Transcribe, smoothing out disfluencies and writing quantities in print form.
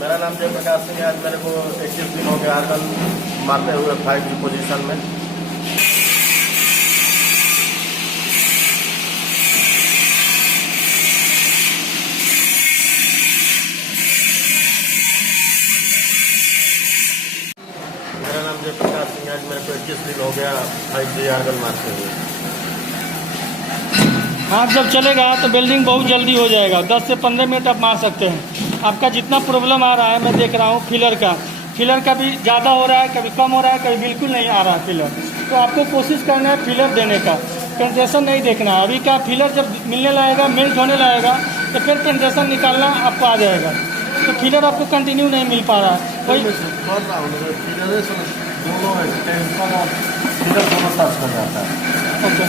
मेरा नाम जयप्रकाश सिंह है। आज मेरे को 21 दिन हो गया आर्गन मारते हुए 5 की पोजीशन में। मेरा नाम जयप्रकाश सिंह है। आज मेरे को 21 दिन हो गया 5 की आर्गन मारते हुए। हाथ जब चलेगा तो वेल्डिंग बहुत जल्दी हो जाएगा। 10 से 15 मिनट आप मार सकते हैं। आपका जितना प्रॉब्लम आ रहा है मैं देख रहा हूँ, फिलर का भी ज़्यादा हो रहा है, कभी कम हो रहा है, कभी बिल्कुल नहीं आ रहा है फिलर। तो आपको कोशिश करना है फिलर देने का, पेंट्रेशन नहीं देखना। अभी का फिलर जब मिलने लगेगा, मेल्ट होने लगेगा तो फिर पेंट्रेशन निकालना आपको आ जाएगा। तो फिलर आपको कंटिन्यू नहीं मिल पा रहा है। वही दोनों सर्च कर जाता है। ओके।